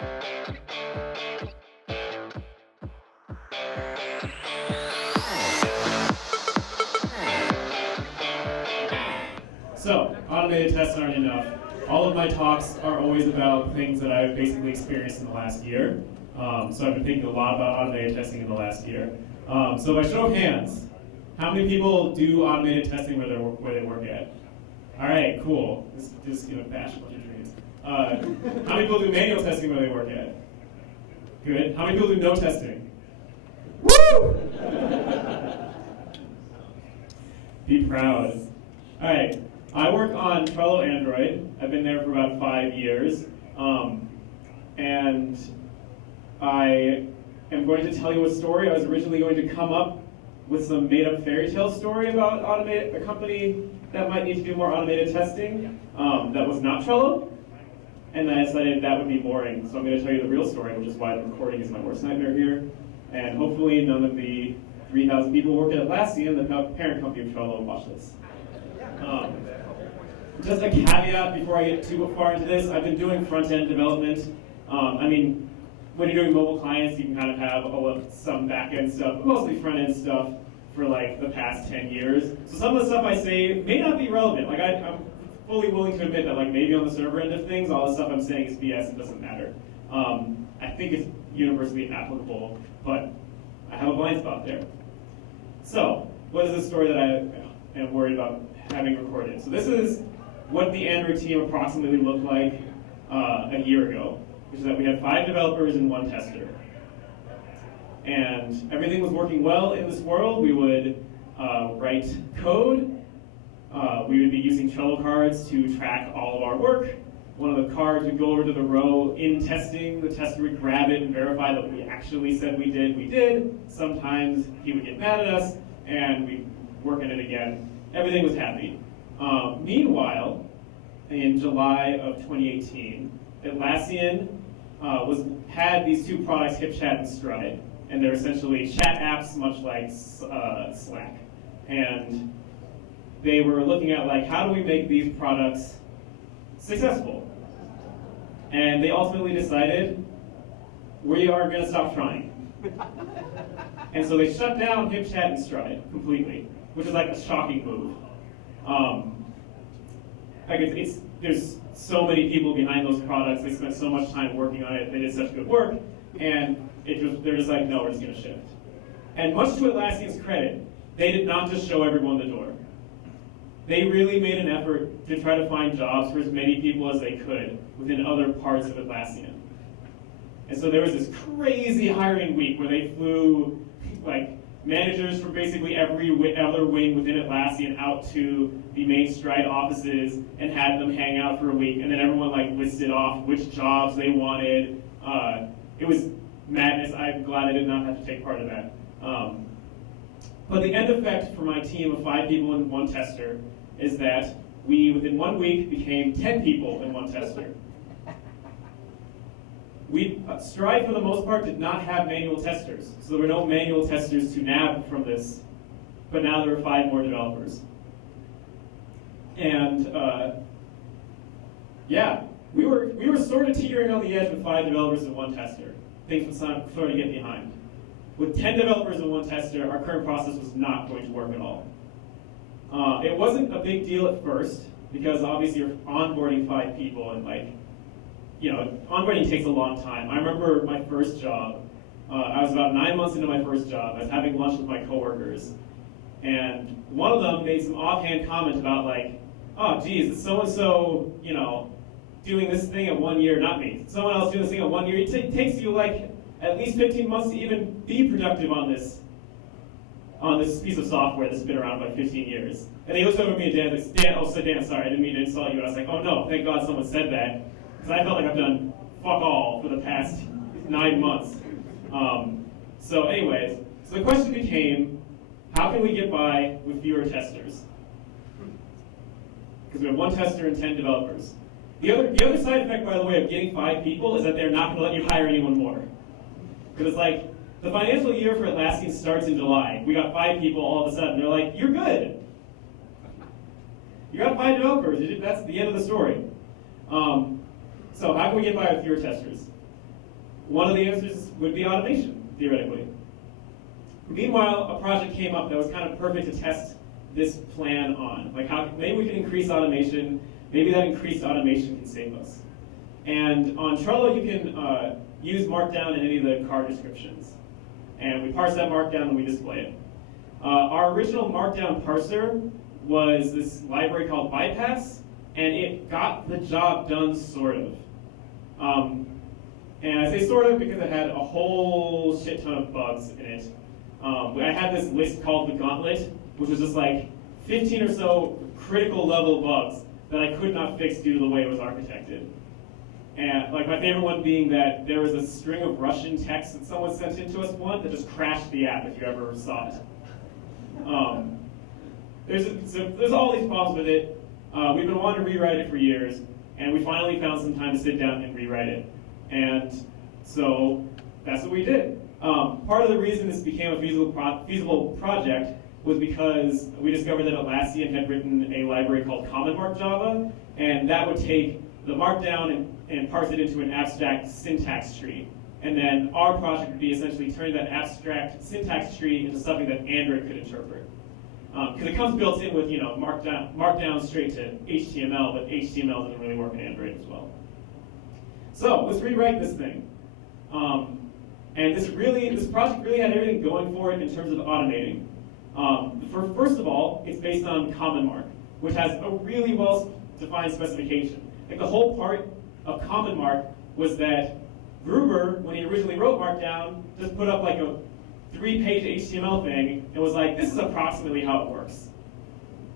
So, automated tests aren't enough. All of my talks are always about things that I've basically experienced in the last year. So I've been thinking a lot about automated testing in the last year. So by show of hands, how many people do automated testing where they work at? All right, cool. This is going to bash a bunch of dreams. How many people do manual testing where they work at? Good. How many people do no testing? Woo! Be proud. All right. I work on Trello Android. I've been there for about 5 years. And I am going to tell you a story. I was originally going to come up with some made-up fairy tale story about a company that might need to do more automated testing that was not Trello. And then I decided that would be boring. So I'm going to tell you the real story, which is why the recording is my worst nightmare here. And hopefully none of the 3,000 people working at Atlassian, the parent company of Trello, watch this. Just a caveat before I get too far into this, I've been doing front-end development. When you're doing mobile clients, you can kind of have some back-end stuff, but mostly front-end stuff for like the past 10 years. So some of the stuff I say may not be relevant. Like I'm fully willing to admit that like maybe on the server end of things, all the stuff I'm saying is BS and doesn't matter. I think it's universally applicable, but I have a blind spot there. So, what is the story that I am worried about having recorded? So this is what the Android team approximately looked like a year ago, which is that we had 5 developers and 1 tester. And everything was working well in this world. We would write code. We would be using Trello cards to track all of our work. One of the cards would go over to the row in testing. The tester would grab it and verify that we actually said we did. Sometimes he would get mad at us, and we'd work on it again. Everything was happy. Meanwhile, in July of 2018, Atlassian had these 2 products, HipChat and Stride, and they're essentially chat apps, much like Slack. And they were looking at like, how do we make these products successful? And they ultimately decided, we are going to stop trying. And so they shut down HipChat and Stride completely, which is like a shocking move. There's so many people behind those products. They spent so much time working on it. They did such good work, and they're just like, no, we're just going to shift. And much to Atlassian's credit, they did not just show everyone the door. They really made an effort to try to find jobs for as many people as they could within other parts of Atlassian. And so there was this crazy hiring week where they flew like managers from basically every other wing within Atlassian out to the main Stride offices and had them hang out for a week, and then everyone like listed off which jobs they wanted. It was madness. I'm glad I did not have to take part in that. But the end effect for my team of 5 people and 1 tester is that we, within 1 week, became 10 people and 1 tester. Stride, for the most part, did not have manual testers. So there were no manual testers to nab from this, but now there were 5 more developers. And we were sort of teetering on the edge with 5 developers and 1 tester. Things would sort of get behind. With 10 developers and 1 tester, our current process was not going to work at all. It wasn't a big deal at first, because obviously you're onboarding 5 people, and onboarding takes a long time. I remember my first job. I was about 9 months into my first job. I was having lunch with my coworkers, and one of them made some offhand comment about like, oh geez, is so-and-so, doing this thing at 1 year, not me. Someone else doing this thing at 1 year. It takes you like at least 15 months to even be productive on this piece of software that's been around for 15 years. And he looks over at me and Dan, sorry, I didn't mean to insult you. I was like, oh no, thank God someone said that. Because I felt like I've done fuck all for the past 9 months. So the question became, how can we get by with fewer testers? Because we have 1 tester and 10 developers. The other side effect, by the way, of getting 5 people is that they're not going to let you hire anyone more. Because it's like, the financial year for Atlassian starts in July. We got 5 people all of a sudden. They're like, you're good. You got 5 developers. That's the end of the story. So how can we get by with fewer testers? one of the answers would be automation, theoretically. Meanwhile, a project came up that was kind of perfect to test this plan on. Like, how maybe we can increase automation, maybe that increased automation can save us. And on Trello, you can use Markdown in any of the card descriptions. And we parse that Markdown and we display it. Our original Markdown parser was this library called Bypass, and it got the job done, sort of. And I say sort of because it had a whole shit ton of bugs in it. I had this list called the Gauntlet, which was just like 15 or so critical level bugs that I could not fix due to the way it was architected. And like my favorite one being that there was a string of Russian text that someone sent into us once that just crashed the app if you ever saw it. There's all these problems with it. We've been wanting to rewrite it for years, and we finally found some time to sit down and rewrite it. And so that's what we did. Part of the reason this became a feasible project was because we discovered that Atlassian had written a library called CommonMark Java, and that would take the Markdown and parse it into an abstract syntax tree. And then our project would be essentially turning that abstract syntax tree into something that Android could interpret. Because it comes built in with Markdown straight to HTML, but HTML doesn't really work in Android as well. So let's rewrite this thing. And this project really had everything going for it in terms of automating. First of all, it's based on CommonMark, which has a really well-defined specification. Like the whole part of CommonMark was that Gruber, when he originally wrote Markdown, just put up like a 3-page HTML thing and was like, this is approximately how it works.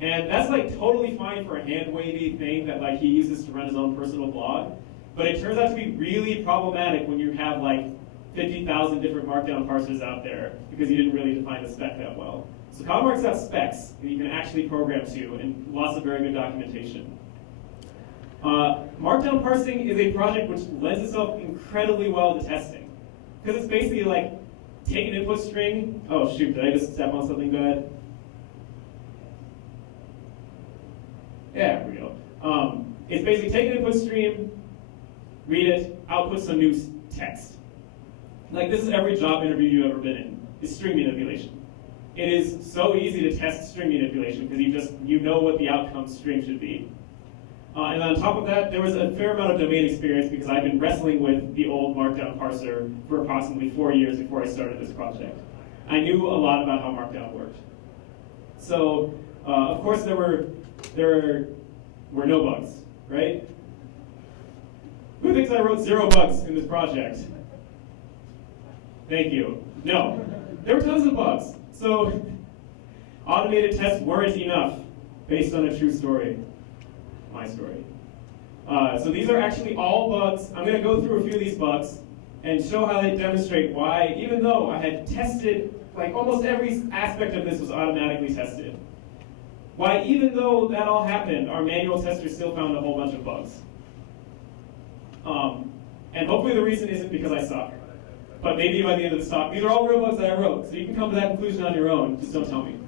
And that's like totally fine for a hand-wavy thing that like he uses to run his own personal blog. But it turns out to be really problematic when you have like 50,000 different Markdown parsers out there because you didn't really define the spec that well. So CommonMark's got specs that you can actually program to and lots of very good documentation. Markdown parsing is a project which lends itself incredibly well to testing. Because it's basically like take an input string. Oh shoot, did I just step on something bad? Yeah, there we go. It's basically take an input stream, read it, output some new text. Like this is every job interview you've ever been in, is string manipulation. It is so easy to test string manipulation because you know what the outcome string should be. And on top of that, there was a fair amount of domain experience because I've been wrestling with the old Markdown parser for approximately 4 years before I started this project. I knew a lot about how Markdown worked. So, of course, there were no bugs, right? Who thinks I wrote 0 bugs in this project? Thank you. No, there were tons of bugs. So, automated tests weren't enough based on a true story. My story. So these are actually all bugs. I'm going to go through a few of these bugs and show how they demonstrate why, even though I had tested, like almost every aspect of this was automatically tested, why even though that all happened, our manual testers still found a whole bunch of bugs. And hopefully the reason isn't because I suck. But maybe by the end of this talk, these are all real bugs that I wrote, so you can come to that conclusion on your own, just don't tell me.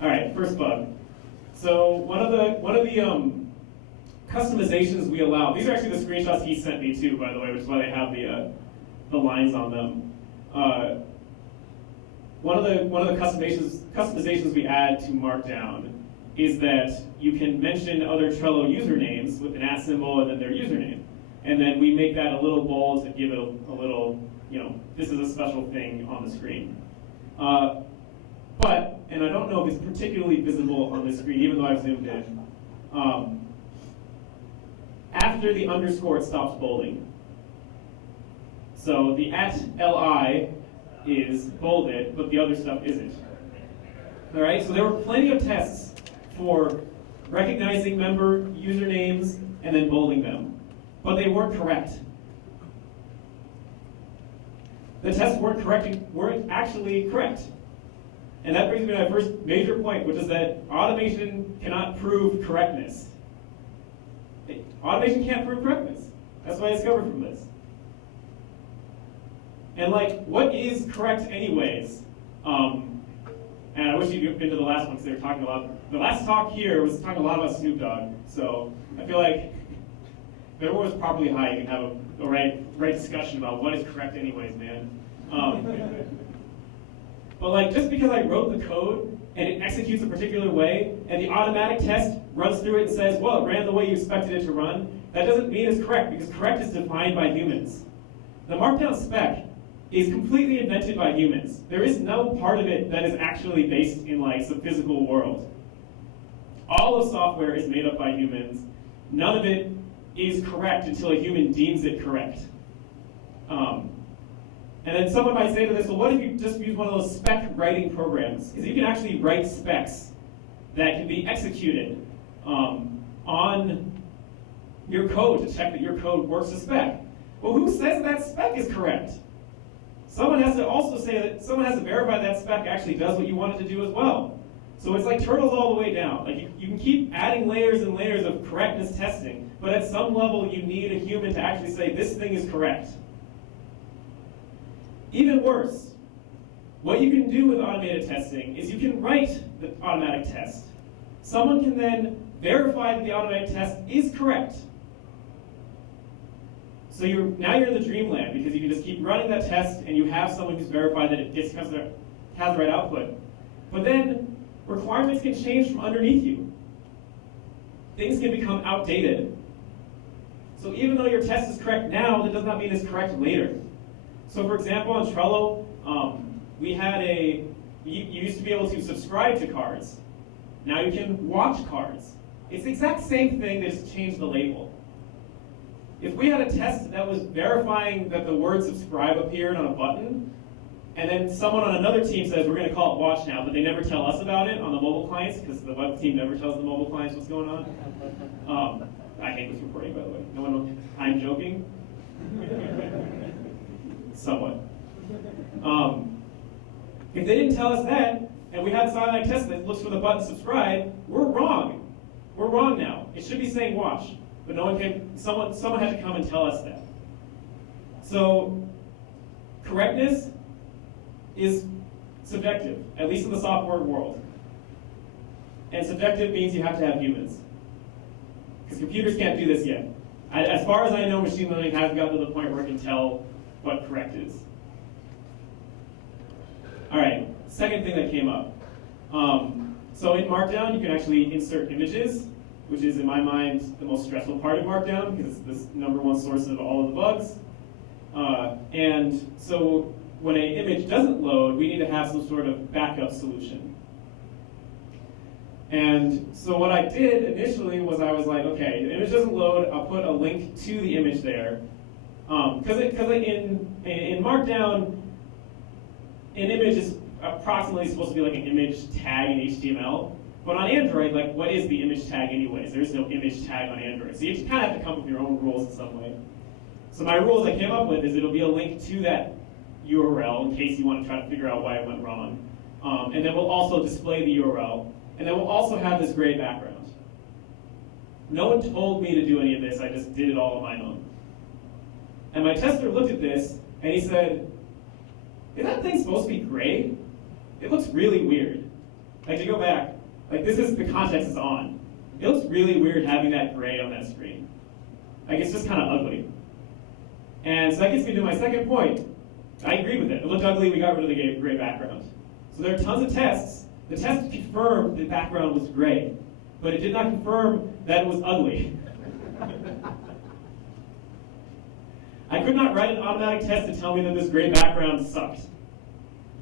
All right, first bug. So one of the customizations we allow, these are actually the screenshots he sent me too, by the way, which is why they have the lines on them. One of the customizations we add to Markdown is that you can mention other Trello usernames with an @ symbol and then their username. And then we make that a little bold to give it a little, this is a special thing on the screen. But, and I don't know if it's particularly visible on the screen, even though I've zoomed in, after the underscore it stops bolding. So the @li is bolded, but the other stuff isn't. All right, so there were plenty of tests for recognizing member usernames and then bolding them, but they weren't correct. The tests weren't actually correct. And that brings me to my first major point, which is that automation cannot prove correctness. Automation can't prove correctness. That's what I discovered from this. And like, what is correct anyways? And I wish you'd been to the last one because they were talking about, the last talk here was talking a lot about Snoop Dogg. So I feel like bar was properly high, you can have a right discussion about what is correct anyways, man. But like, just because I wrote the code and it executes a particular way, and the automatic test runs through it and says, well, it ran the way you expected it to run, that doesn't mean it's correct, because correct is defined by humans. The Markdown spec is completely invented by humans. There is no part of it that is actually based in like some physical world. All of software is made up by humans. None of it is correct until a human deems it correct. And then someone might say to this, well, what if you just use one of those spec writing programs? Because you can actually write specs that can be executed on your code to check that your code works to spec. Well, who says that spec is correct? Someone has to also say that, someone has to verify that spec actually does what you want it to do as well. So it's like turtles all the way down. Like you can keep adding layers and layers of correctness testing, but at some level you need a human to actually say this thing is correct. Even worse, what you can do with automated testing is you can write the automatic test. Someone can then verify that the automatic test is correct. So now you're in the dreamland, because you can just keep running that test and you have someone who's verified that it has the right output. But then requirements can change from underneath you. Things can become outdated. So even though your test is correct now, that does not mean it's correct later. So for example, on Trello, we had you used to be able to subscribe to cards. Now you can watch cards. It's the exact same thing, they just changed the label. If we had a test that was verifying that the word subscribe appeared on a button, and then someone on another team says, we're going to call it watch now, but they never tell us about it on the mobile clients, because the web team never tells the mobile clients what's going on. I hate this reporting, by the way. No one knows. I'm joking. Somewhat. If they didn't tell us that, and we had this automatic test that looks for the button subscribe, we're wrong. We're wrong now. It should be saying watch, but no one can. Someone had to come and tell us that. So correctness is subjective, at least in the software world. And subjective means you have to have humans, because computers can't do this yet. As far as I know, machine learning hasn't gotten to the point where it can tell what correct is. All right, second thing that came up. So in Markdown, you can actually insert images, which is, in my mind, the most stressful part of Markdown, because it's the #1 source of all of the bugs. And so when an image doesn't load, we need to have some sort of backup solution. And so what I did initially was I was like, okay, the image doesn't load, I'll put a link to the image there. Because in Markdown, an image is approximately supposed to be like an image tag in HTML. But on Android, like, what is the image tag anyways? There's no image tag on Android. So you kind of have to come up with your own rules in some way. So my rules I came up with is it'll be a link to that URL in case you want to try to figure out why it went wrong. And then we'll also display the URL. And then we'll also have this gray background. No one told me to do any of this. I just did it all on my own. And my tester looked at this, and he said, is that thing supposed to be gray? It looks really weird. Like, to go back, like, this is the context it's on. It looks really weird having that gray on that screen. Like, it's just kind of ugly. And so that gets me to my second point. I agree with it. It looked ugly, we got rid of the gray background. So there are tons of tests. The test confirmed the background was gray, but it did not confirm that it was ugly. I could not write an automatic test to tell me that this gray background sucked.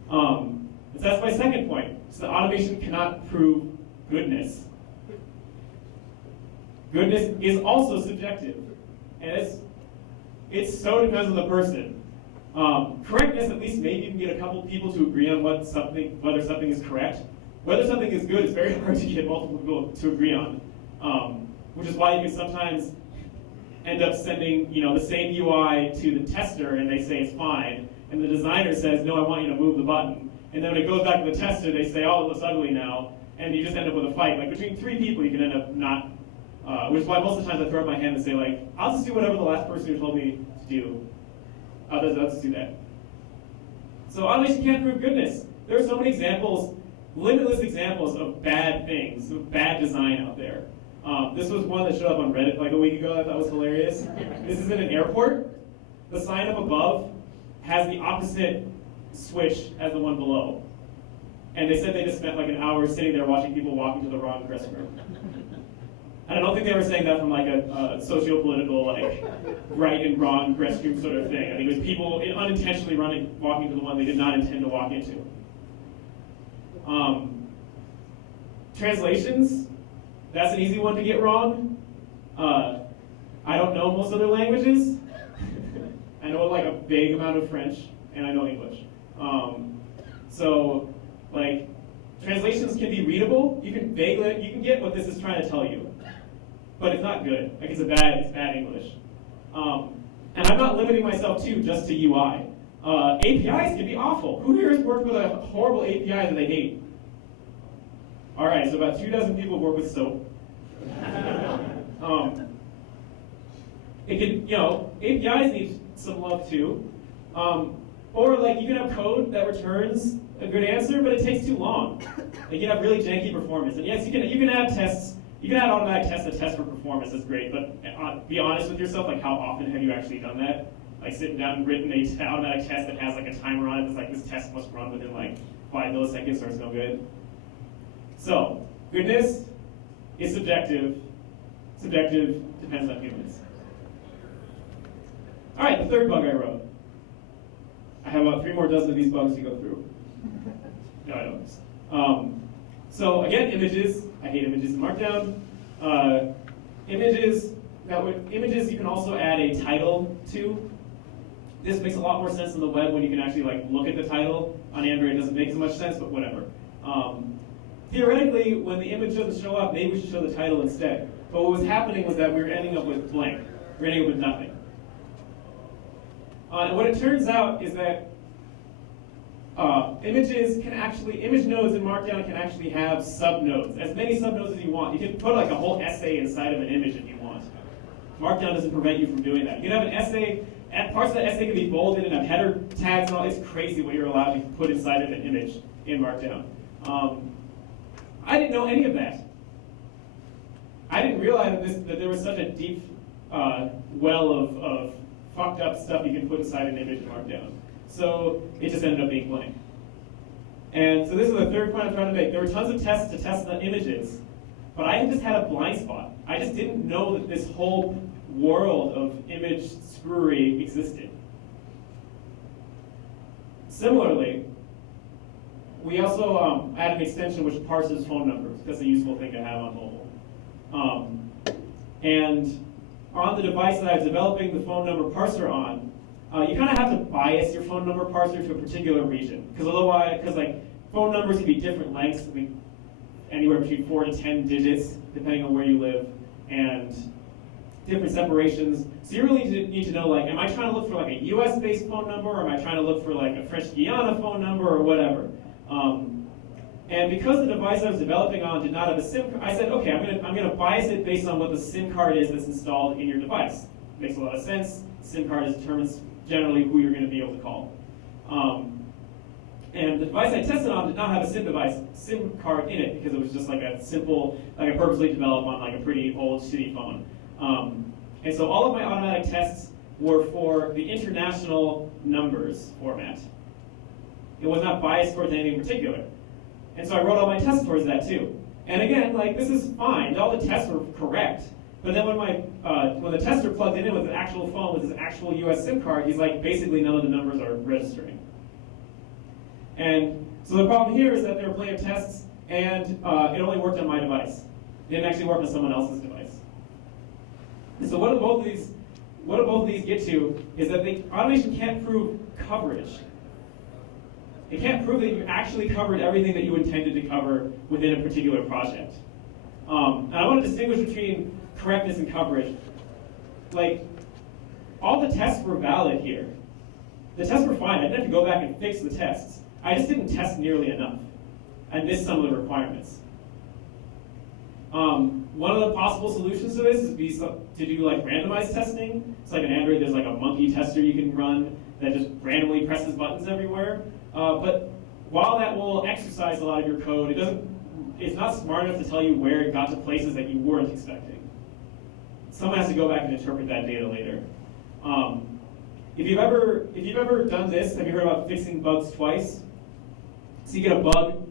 So that's my second point. So automation cannot prove goodness. Goodness is also subjective, and it's so depends on the person. Correctness, at least maybe you can get a couple people to agree on whether something is correct. Whether something is good is very hard to get multiple people to agree on, which is why you can sometimes end up sending the same UI to the tester and they say it's fine, and the designer says, no, I want you to move the button. And then when it goes back to the tester, they say, oh, it looks ugly now, and you just end up with a fight. Like, between 3 people, you can end up not, which is why most of the times I throw up my hand and say, like, I'll just do whatever the last person who told me to do. I'll just do that. So automation can't prove goodness. There are so many examples, limitless examples of bad things, of bad design out there. This was one that showed up on Reddit like a week ago. I thought was hilarious. This is in an airport. The sign up above has the opposite switch as the one below. And they said they just spent like an hour sitting there watching people walk into the wrong dressing room. And I don't think they were saying that from like a socio-political, like, right and wrong restroom sort of thing. I think it was people unintentionally walking to the one they did not intend to walk into. Translations, that's an easy one to get wrong. I don't know most other languages. I know like a big amount of French, and I know English. So, like, translations can be readable. You can get what this is trying to tell you, but it's not good. Like, it's bad English. And I'm not limiting myself just to UI. APIs can be awful. Who here has worked with a horrible API that they hate? All right, so about 24 people work with SOAP. It can, APIs need some love too. Or like you can have code that returns a good answer, but it takes too long. Like you can have really janky performance. And yes, you can add tests. You can add automatic tests that test for performance. That's great. But be honest with yourself. Like how often have you actually done that? Like sitting down and written an automatic test that has like a timer on it that's like this test must run within like 5 milliseconds or it's no good. So goodness is subjective. Subjective depends on humans. All right, the third bug I wrote. I have about 3 more dozen of these bugs to go through. No, I don't. So again, images. I hate images in Markdown. Images you can also add a title to. This makes a lot more sense on the web when you can actually like look at the title. On Android, it doesn't make as much sense, but whatever. Theoretically, when the image doesn't show up, maybe we should show the title instead. But what was happening was that we were ending up with blank. We were ending up with nothing. And what it turns out is that image nodes in Markdown can actually have subnodes, as many subnodes as you want. You can put like a whole essay inside of an image if you want. Markdown doesn't prevent you from doing that. You can have an essay, and parts of that essay can be bolded and have header tags and all. It's crazy what you're allowed to put inside of an image in Markdown. I didn't know any of that. I didn't realize that there was such a deep well of fucked up stuff you can put inside an image in Markdown. So it just ended up being blank. And so this is the third point I'm trying to make. There were tons of tests to test the images, but I just had a blind spot. I just didn't know that this whole world of image screwery existed. Similarly, we also added an extension which parses phone numbers. That's a useful thing to have on mobile. And on the device that I was developing the phone number parser on, you kind of have to bias your phone number parser to a particular region. Because like phone numbers can be different lengths, anywhere between 4 to 10 digits, depending on where you live, and different separations. So you really need to know, like, am I trying to look for like a US-based phone number, or am I trying to look for like a French Guiana phone number, or whatever? And because the device I was developing on did not have a SIM card, I said, okay, I'm gonna bias it based on what the SIM card is that's installed in your device. Makes a lot of sense. SIM card determines generally who you're gonna be able to call. And the device I tested on did not have a SIM card in it because it was just like a simple, like I purposely developed on like a pretty old shitty phone. And so all of my automatic tests were for the international numbers format. It was not biased towards anything in particular. And so I wrote all my tests towards that too. And again, like this is fine. All the tests were correct. But then when the tester plugged it in with the actual phone with his actual US SIM card, he's like, basically none of the numbers are registering. And so the problem here is that there were plenty of tests, and it only worked on my device. It didn't actually work on someone else's device. And so what do both of these get to is that automation can't prove coverage. It can't prove that you actually covered everything that you intended to cover within a particular project. And I want to distinguish between correctness and coverage. Like, all the tests were valid here. The tests were fine. I didn't have to go back and fix the tests. I just didn't test nearly enough. I missed some of the requirements. One of the possible solutions to this is to do like randomized testing. It's like in Android, there's like a monkey tester you can run that just randomly presses buttons everywhere. But while that will exercise a lot of your code, it it's not smart enough to tell you where it got to places that you weren't expecting. Someone has to go back and interpret that data later. If you've ever done this, have you heard about fixing bugs twice? So you get a bug,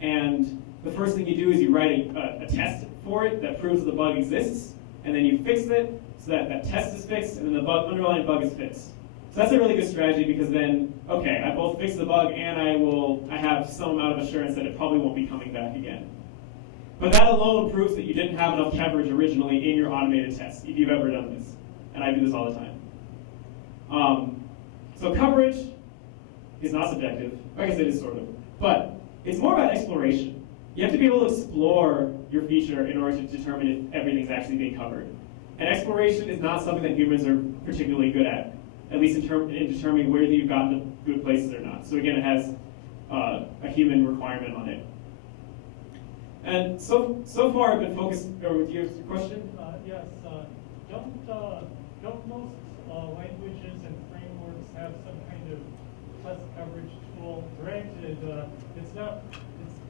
and the first thing you do is you write a test for it that proves the bug exists, and then you fix it so that that test is fixed, and then the underlying bug is fixed. So that's a really good strategy, because then, okay, I both fixed the bug and I have some amount of assurance that it probably won't be coming back again. But that alone proves that you didn't have enough coverage originally in your automated test, if you've ever done this. And I do this all the time. So coverage is not subjective. I guess it is sort of. But it's more about exploration. You have to be able to explore your feature in order to determine if everything's actually being covered. And exploration is not something that humans are particularly good at least in determining whether you've gotten to good places or not. So again, it has a human requirement on it. And so far I've been focused, or with your question? Yes, don't most languages and frameworks have some kind of test coverage tool? Granted, it's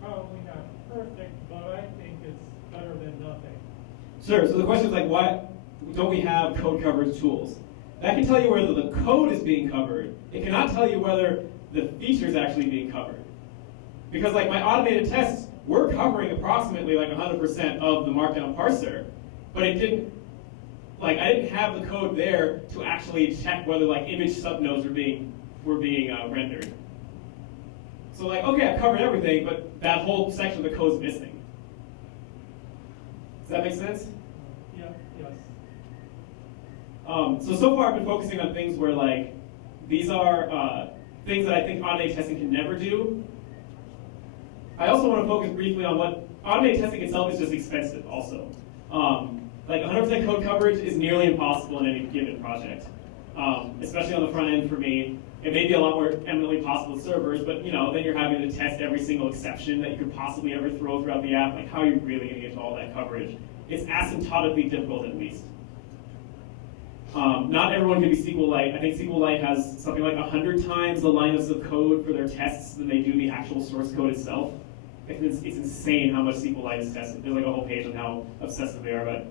probably not perfect, but I think it's better than nothing. Sure, so the question is like, why don't we have code coverage tools? That can tell you whether the code is being covered. It cannot tell you whether the feature is actually being covered. Because like my automated tests, we're covering approximately like 100% of the markdown parser, but it didn't, like I didn't have the code there to actually check whether like image subnodes were being rendered. So like, okay, I've covered everything, but that whole section of the code is missing. Does that make sense? Yeah, yes. So far I've been focusing on things where like, these are things that I think automated testing can never do. I also want to focus briefly on what automated testing itself is just expensive also. Like 100% code coverage is nearly impossible in any given project, especially on the front end for me. It may be a lot more eminently possible with servers, but you know, then you're having to test every single exception that you could possibly ever throw throughout the app. Like how are you really going to get to all that coverage? It's asymptotically difficult at least. Not everyone can be SQLite. I think SQLite has something like 100 times the lines of code for their tests than they do the actual source code itself. It's insane how much SQLite is tested. There's like a whole page on how obsessive they are about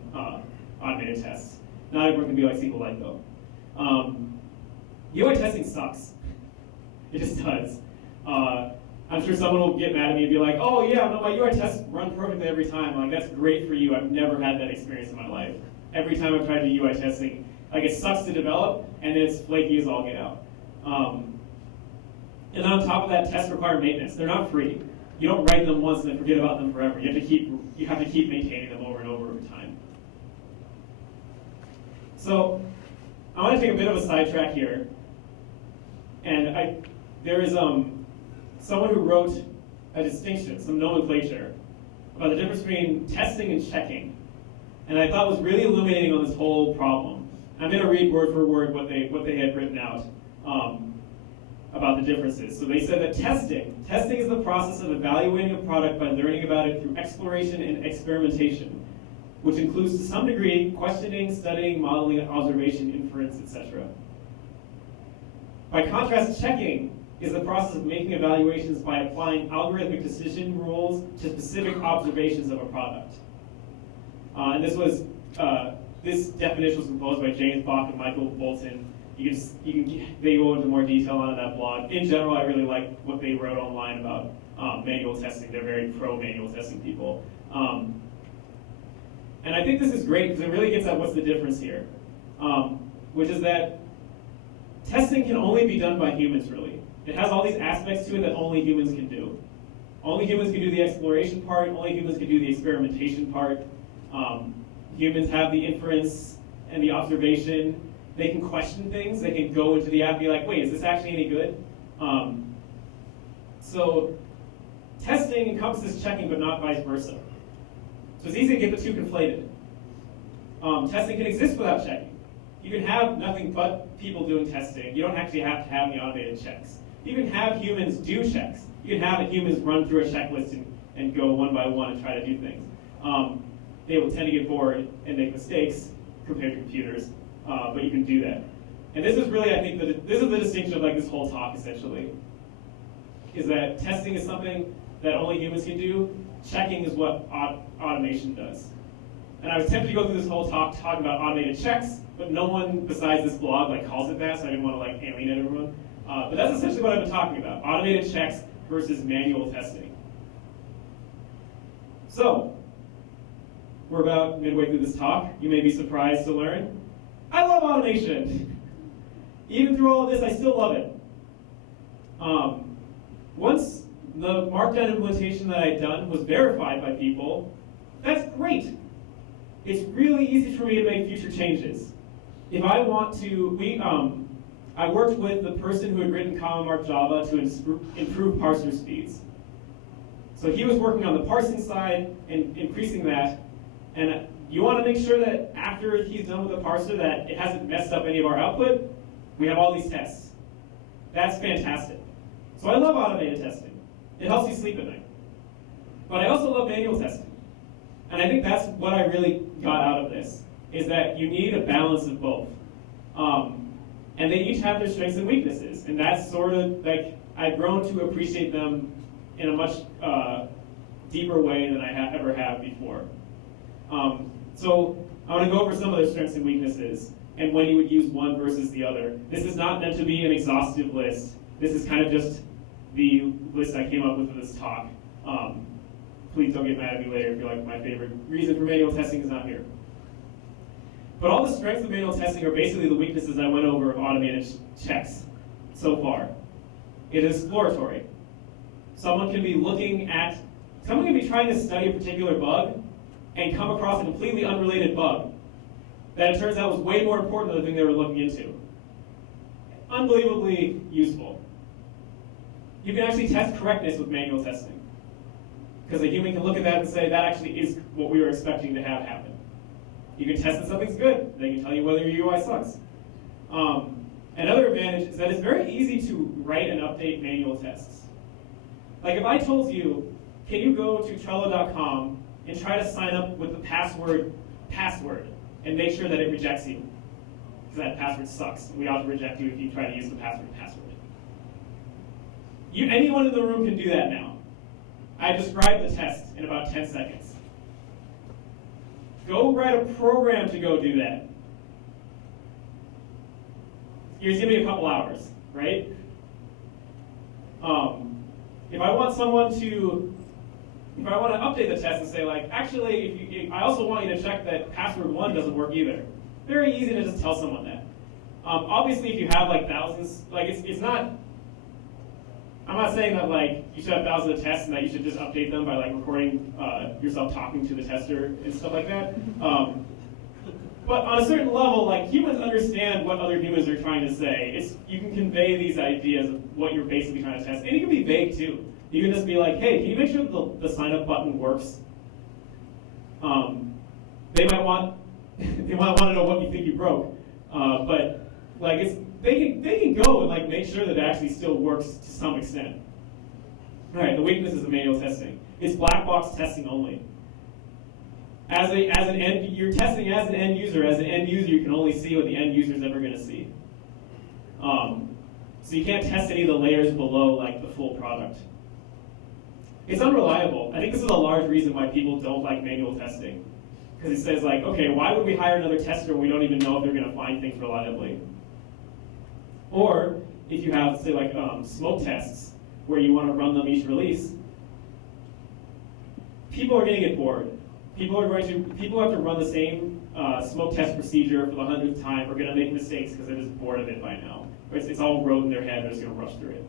automated tests. Not everyone can be like SQLite though. UI testing sucks. It just does. I'm sure someone will get mad at me and be like, oh yeah, no, my UI tests run perfectly every time. Like that's great for you. I've never had that experience in my life. Every time I've tried to do UI testing, like it sucks to develop and it's flaky as all get out. And on top of that, tests require maintenance. They're not free. You don't write them once and then forget about them forever. You have to keep maintaining them over and over time. So I want to take a bit of a sidetrack here. And there is someone who wrote a distinction, some nomenclature, about the difference between testing and checking. And I thought was really illuminating on this whole problem. I'm going to read word for word what they had written out about the differences. So they said that testing is the process of evaluating a product by learning about it through exploration and experimentation, which includes to some degree questioning, studying, modeling, observation, inference, etc. By contrast, checking is the process of making evaluations by applying algorithmic decision rules to specific observations of a product. And this definition was proposed by James Bach and Michael Bolton. They go into more detail on that blog. In general, I really like what they wrote online about manual testing. They're very pro-manual testing people. And I think this is great because it really gets at what's the difference here, which is that testing can only be done by humans, really. It has all these aspects to it that only humans can do. Only humans can do the exploration part. Only humans can do the experimentation part. Humans have the inference and the observation. They can question things. They can go into the app and be like, wait, is this actually any good? So testing encompasses checking, but not vice versa. So it's easy to get the two conflated. Testing can exist without checking. You can have nothing but people doing testing. You don't actually have to have the automated checks. You can have humans do checks. You can have humans run through a checklist and go one by one and try to do things. They will tend to get bored and make mistakes compared to computers, but you can do that. And this is really, I think, this is the distinction of like this whole talk essentially, is that testing is something that only humans can do. checking is what automation does. And I was tempted to go through this whole talk talking about automated checks, but no one besides this blog calls it that, so I didn't want to alienate everyone. But that's essentially what I've been talking about: automated checks versus manual testing. So, we're about midway through this talk. You may be surprised to learn I love automation. Even through all of this, I still love it. Once the Markdown implementation that I'd done was verified by people, that's great. It's really easy for me to make future changes. If I want to, I worked with the person who had written Common Mark Java to improve parser speeds. So he was working on the parsing side and increasing that. And you want to make sure that after he's done with the parser that it hasn't messed up any of our output. We have all these tests. That's fantastic. So I love automated testing. It helps you sleep at night. But I also love manual testing. And I think that's what I really got out of this, is that you need a balance of both. And they each have their strengths and weaknesses. And that's sort of I've grown to appreciate them in a much deeper way than I ever have before. So I want to go over some of their strengths and weaknesses and when you would use one versus the other. This is not meant to be an exhaustive list. This is kind of just the list I came up with for this talk. Please don't get mad at me later if you're like, my favorite reason for manual testing is not here. But all the strengths of manual testing are basically the weaknesses I went over of automated checks so far. It is exploratory. Someone can be trying to study a particular bug and come across a completely unrelated bug that it turns out was way more important than the thing they were looking into. Unbelievably useful. You can actually test correctness with manual testing, because a human can look at that and say, that actually is what we were expecting to have happen. You can test that something's good. They can tell you whether your UI sucks. Another advantage is that it's very easy to write and update manual tests. Like if I told you, can you go to Trello.com and try to sign up with the password, and make sure that it rejects you, because that password sucks. We ought to reject you if you try to use the password. Anyone in the room can do that now. I described the test in about 10 seconds. Go write a program to go do that. You're going to give me a couple hours, right? If I want to update the test and say actually, I also want you to check that password 1 doesn't work either. Very easy to just tell someone that. Obviously, if you have thousands, it's not. I'm not saying that you should have thousands of tests and that you should just update them by recording yourself talking to the tester and stuff like that. But on a certain level, humans understand what other humans are trying to say. You can convey these ideas of what you're basically trying to test, and it can be vague too. You can just be like, hey, can you make sure the sign up button works? They might want to know what you think you broke, but they can go and make sure that it actually still works to some extent. All right, the weaknesses of manual testing. It's black box testing only. You're testing as an end user. As an end user, you can only see what the end user is ever going to see. So you can't test any of the layers below the full product. It's unreliable. I think this is a large reason why people don't like manual testing. Because it says okay, why would we hire another tester when we don't even know if they're going to find things reliably? Or if you have, say, smoke tests where you want to run them each release, people are going to get bored. People have to run the same smoke test procedure for the 100th time. Are going to make mistakes because they're just bored of it by now. It's all rote in their head. They're just going to rush through it.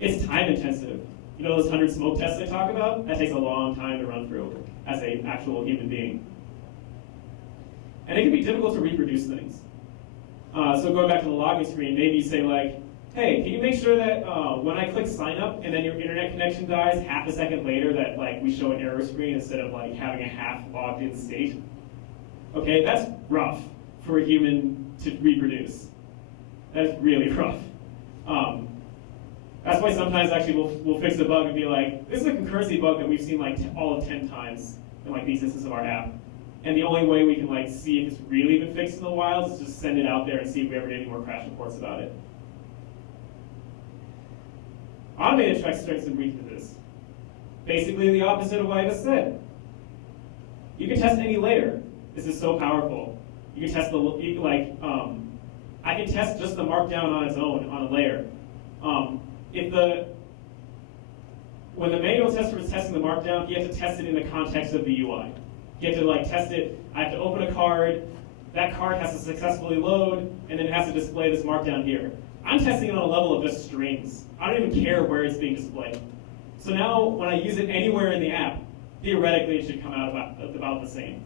It's time intensive. You know those 100 smoke tests I talk about? That takes a long time to run through as an actual human being. And it can be difficult to reproduce things. So going back to the login screen, maybe you say hey, can you make sure that when I click sign up and then your internet connection dies, half a second later that we show an error screen instead of having a half logged in state? Okay, that's rough for a human to reproduce. That's really rough. That's why sometimes actually we'll fix a bug and be this is a concurrency bug that we've seen all of 10 times in the existence of our app. And the only way we can see if it's really been fixed in the wild is just send it out there and see if we ever get any more crash reports about it. Automated check strengths and weaknesses. basically the opposite of what I just said. You can test any layer. This is so powerful. You can test I can test just the markdown on its own on a layer. When the manual tester was testing the markdown, he had to test it in the context of the UI. He had to test it. I have to open a card. That card has to successfully load, and then it has to display this markdown here. I'm testing it on a level of just strings. I don't even care where it's being displayed. So now, when I use it anywhere in the app, theoretically it should come out about the same.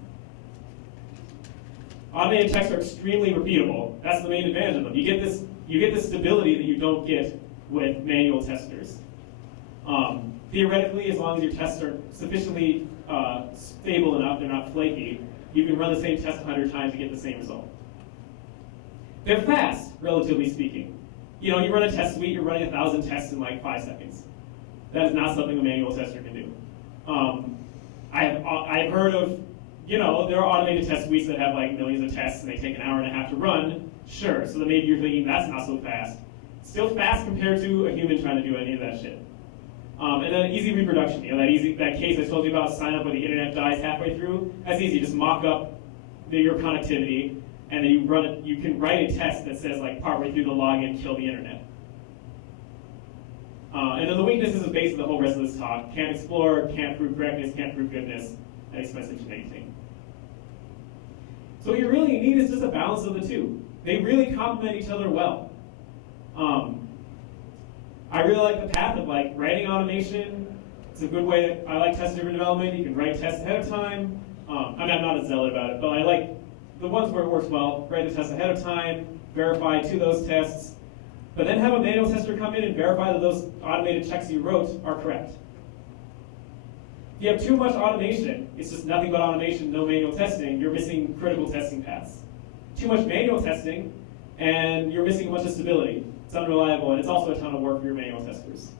Automated checks are extremely repeatable. That's the main advantage of them. You get this stability that you don't get with manual testers. Theoretically, as long as your tests are sufficiently stable enough, they're not flaky, you can run the same test 100 times to get the same result. They're fast, relatively speaking. You run a test suite, you're running 1,000 tests in like 5 seconds. That is not something a manual tester can do. I've heard of, there are automated test suites that have like millions of tests and they take an hour and a half to run. Sure, so then maybe you're thinking that's not so fast. Still fast compared to a human trying to do any of that shit. And then easy reproduction, that case I told you about, sign up when the internet dies halfway through. That's easy, just mock up your connectivity, and then you can write a test that says like partway through the login, kill the internet. And then the weaknesses is basically the whole rest of this talk. Can't explore, can't prove correctness, can't prove goodness, and expensive to maintain. So what you really need is just a balance of the two. They really complement each other well. I really like the path of writing automation. It's a good way. I like test-driven development. You can write tests ahead of time. I'm not a zealot about it, but I like the ones where it works well. Write the tests ahead of time, verify to those tests, but then have a manual tester come in and verify that those automated checks you wrote are correct. If you have too much automation, it's just nothing but automation, no manual testing, you're missing critical testing paths. Too much manual testing, and you're missing a bunch of stability. It's unreliable, and it's also a ton of work for your manual testers.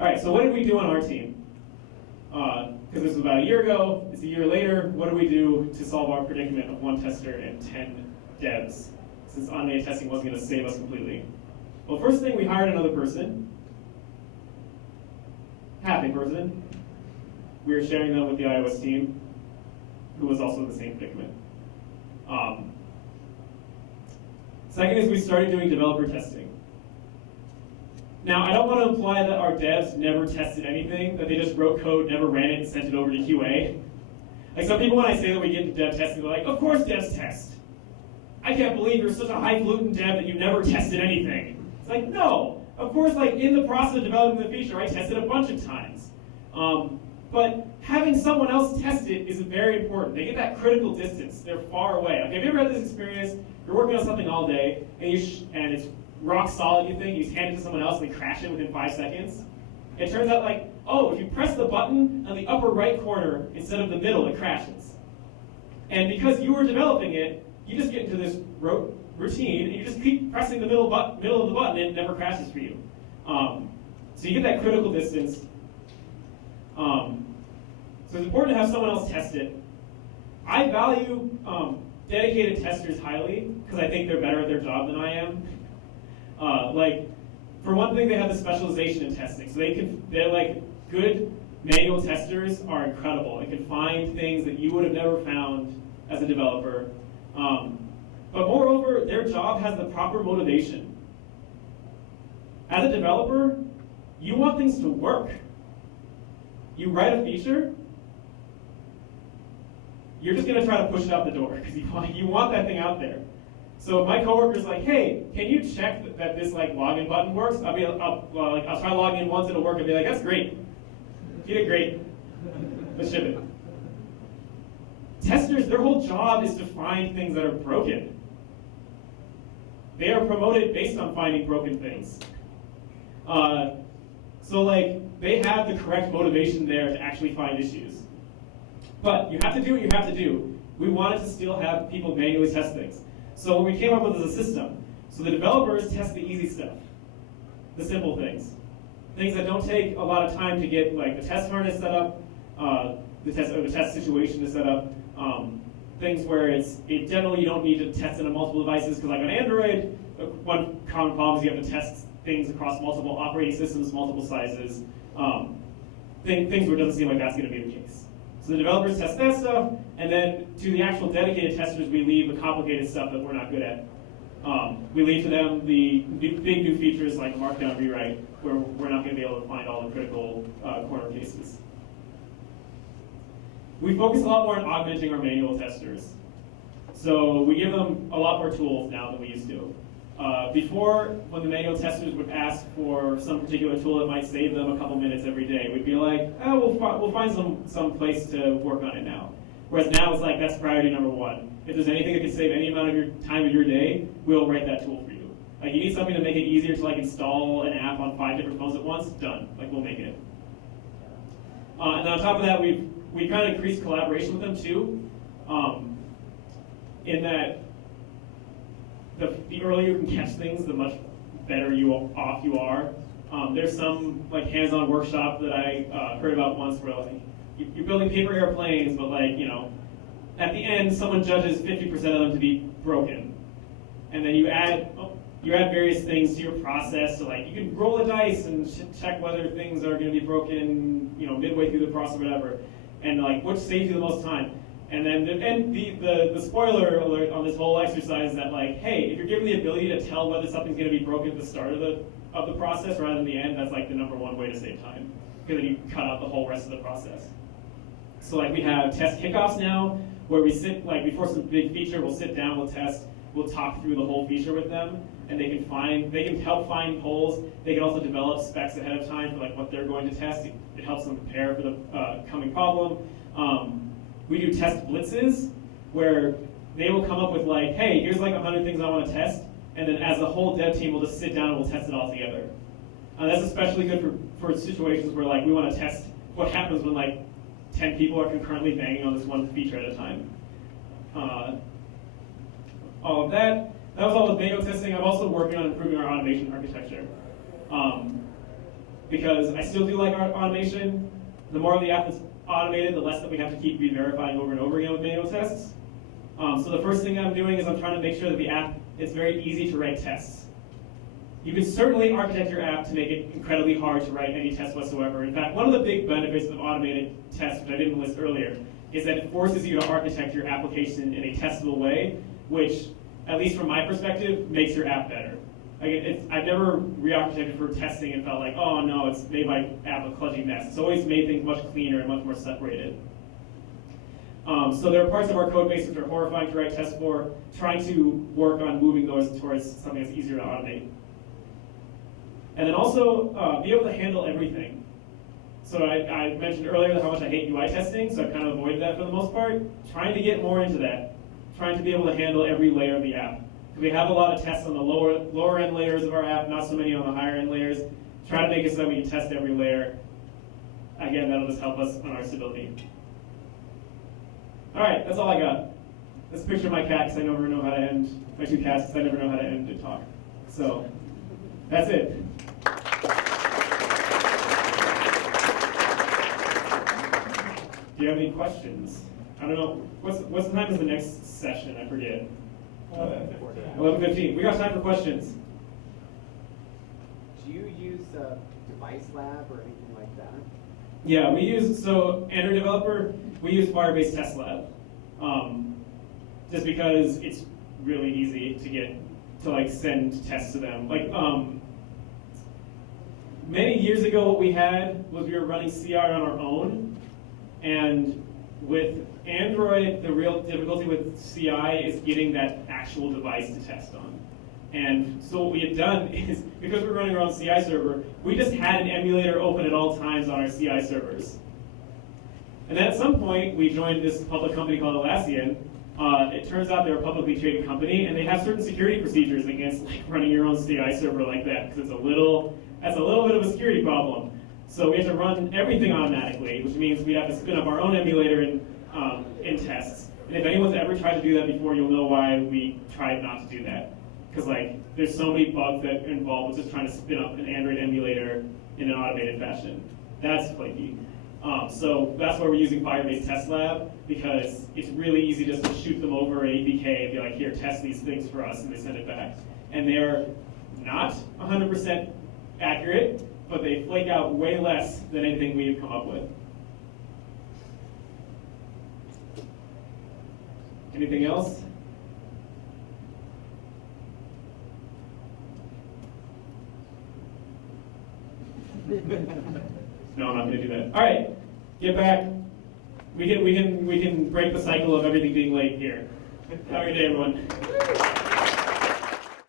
All right, so what did we do on our team? Because this was about a year ago, it's a year later, what do we do to solve our predicament of 1 tester and 10 devs, since automated testing wasn't going to save us completely? Well, first thing, we hired another person, half a person. We were sharing them with the iOS team, who was also in the same predicament. Second is we started doing developer testing. Now, I don't want to imply that our devs never tested anything, that they just wrote code, never ran it, and sent it over to QA. Like some people, when I say that we get into dev testing, they're like, of course devs test. I can't believe you're such a highfalutin dev that you never tested anything. It's like, no. Of course, in the process of developing the feature, I tested a bunch of times. But having someone else test it is very important. They get that critical distance. They're far away. Okay, have you ever had this experience? You're working on something all day, and it's rock solid, you think, you just hand it to someone else and they crash it within 5 seconds. It turns out if you press the button on the upper right corner instead of the middle, it crashes. And because you were developing it, you just get into this routine, and you just keep pressing the middle of the button, and it never crashes for you. So you get that critical distance. So it's important to have someone else test it. I value dedicated testers highly, because I think they're better at their job than I am. For one thing, they have the specialization in testing. So they're good manual testers are incredible. They can find things that you would have never found as a developer. But moreover, their job has the proper motivation. As a developer, you want things to work. You write a feature, you're just going to try to push it out the door because you want that thing out there. So if my coworker's like, hey, can you check that this login button works? I'll try logging in once, it'll work. I'll be like, that's great. You did great. Let's ship it. Testers, their whole job is to find things that are broken. They are promoted based on finding broken things. They have the correct motivation there to actually find issues. But you have to do what you have to do. We wanted to still have people manually test things. So what we came up with is a system. So the developers test the easy stuff, the simple things. Things that don't take a lot of time to get the test harness set up, the test situation to set up. Things where generally you don't need to test it on multiple devices, because on Android, one common problem is you have to test things across multiple operating systems, multiple sizes. Things where it doesn't seem like that's going to be the case. So the developers test that stuff, and then to the actual dedicated testers, we leave the complicated stuff that we're not good at. We leave to them the big new features like markdown rewrite, where we're not going to be able to find all the critical corner cases. We focus a lot more on augmenting our manual testers. So we give them a lot more tools now than we used to. Before, when the manual testers would ask for some particular tool that might save them a couple minutes every day, we'd be like, oh, we'll find some place to work on it now. Whereas now it's like, that's priority number one. If there's anything that can save any amount of your time of your day, we'll write that tool for you. Like, you need something to make it easier to like install an app on 5 different phones at once, done. Like, we'll make it. And on top of that, we've kind of increased collaboration with them too, in that the earlier you can catch things, the much better off you are. There's some like hands-on workshop that I heard about once where like you're building paper airplanes, but like, you know, at the end someone judges 50% of them to be broken, and then you add various things to your process. So like you can roll a dice and check whether things are going to be broken, you know, midway through the process or whatever, and like which saves you the most time. And then the spoiler alert on this whole exercise is that like, hey, if you're given the ability to tell whether something's going to be broken at the start of the process rather than the end, that's like the #1 way to save time, because then you cut out the whole rest of the process. So like we have test kickoffs now, where we sit like before some big feature, we'll sit down, we'll test, we'll talk through the whole feature with them, and they can help find holes. They can also develop specs ahead of time for like what they're going to test. It helps them prepare for the coming problem. We do test blitzes, where they will come up with like, hey, here's like 100 things I want to test, and then as a whole dev team, we'll just sit down and we'll test it all together. That's especially good for situations where like we want to test what happens when like 10 people are concurrently banging on this one feature at a time. All of that was all with manual testing. I'm also working on improving our automation architecture. Because I still do like our automation. The more of the app that's automated, the less that we have to keep re-verifying over and over again with manual tests. So the first thing I'm doing is I'm trying to make sure that the app, it's very easy to write tests. You can certainly architect your app to make it incredibly hard to write any test whatsoever. In fact, one of the big benefits of automated tests, which I didn't list earlier, is that it forces you to architect your application in a testable way, which, at least from my perspective, makes your app better. Like I've never re-architected for testing and felt like, oh no, it's made my app a kludgy mess. It's always made things much cleaner and much more separated. So there are parts of our code base which are horrifying to write tests for, trying to work on moving those towards something that's easier to automate. And then also be able to handle everything. So I mentioned earlier how much I hate UI testing, so I've kind of avoided that for the most part. Trying to get more into that. Trying to be able to handle every layer of the app. We have a lot of tests on the lower end layers of our app, not so many on the higher end layers. Try to make it so that we can test every layer. Again, that'll just help us on our stability. All right, that's all I got. Let's picture my cat, because I never know how to end, my 2 cats, because I never know how to end a talk. So, that's it. Do you have any questions? I don't know, what's the time is the next session? I forget. 11:15. We got time for questions. Do you use Device Lab or anything like that? Yeah, we use, so Android developer, we use Firebase Test Lab. Just because it's really easy to like send tests to them. Like, many years ago what we had was we were running CI on our own, and with Android, the real difficulty with CI is getting that actual device to test on. And so what we had done is, because we're running our own CI server, we just had an emulator open at all times on our CI servers. And then at some point, we joined this public company called Atlassian. It turns out they're a publicly traded company, and they have certain security procedures against like running your own CI server like that, because that's a little bit of a security problem. So we have to run everything automatically, which means we have to spin up our own emulator in tests. And if anyone's ever tried to do that before, you'll know why we tried not to do that. Because like, there's so many bugs that are involved with just trying to spin up an Android emulator in an automated fashion. That's flaky. So that's why we're using Firebase Test Lab, because it's really easy just to shoot them over an APK and be like, here, test these things for us, and they send it back. And they're not 100% accurate, but they flake out way less than anything we've come up with. Anything else? No, I'm not going to do that. All right, get back. We can break the cycle of everything being late here. Have a good day, everyone.